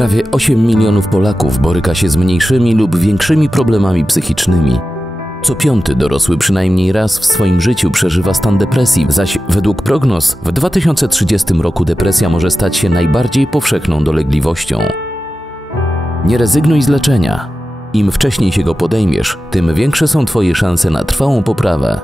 Prawie 8 milionów Polaków boryka się z mniejszymi lub większymi problemami psychicznymi. Co piąty dorosły przynajmniej raz w swoim życiu przeżywa stan depresji, zaś według prognoz w 2030 roku depresja może stać się najbardziej powszechną dolegliwością. Nie rezygnuj z leczenia. Im wcześniej się go podejmiesz, tym większe są Twoje szanse na trwałą poprawę.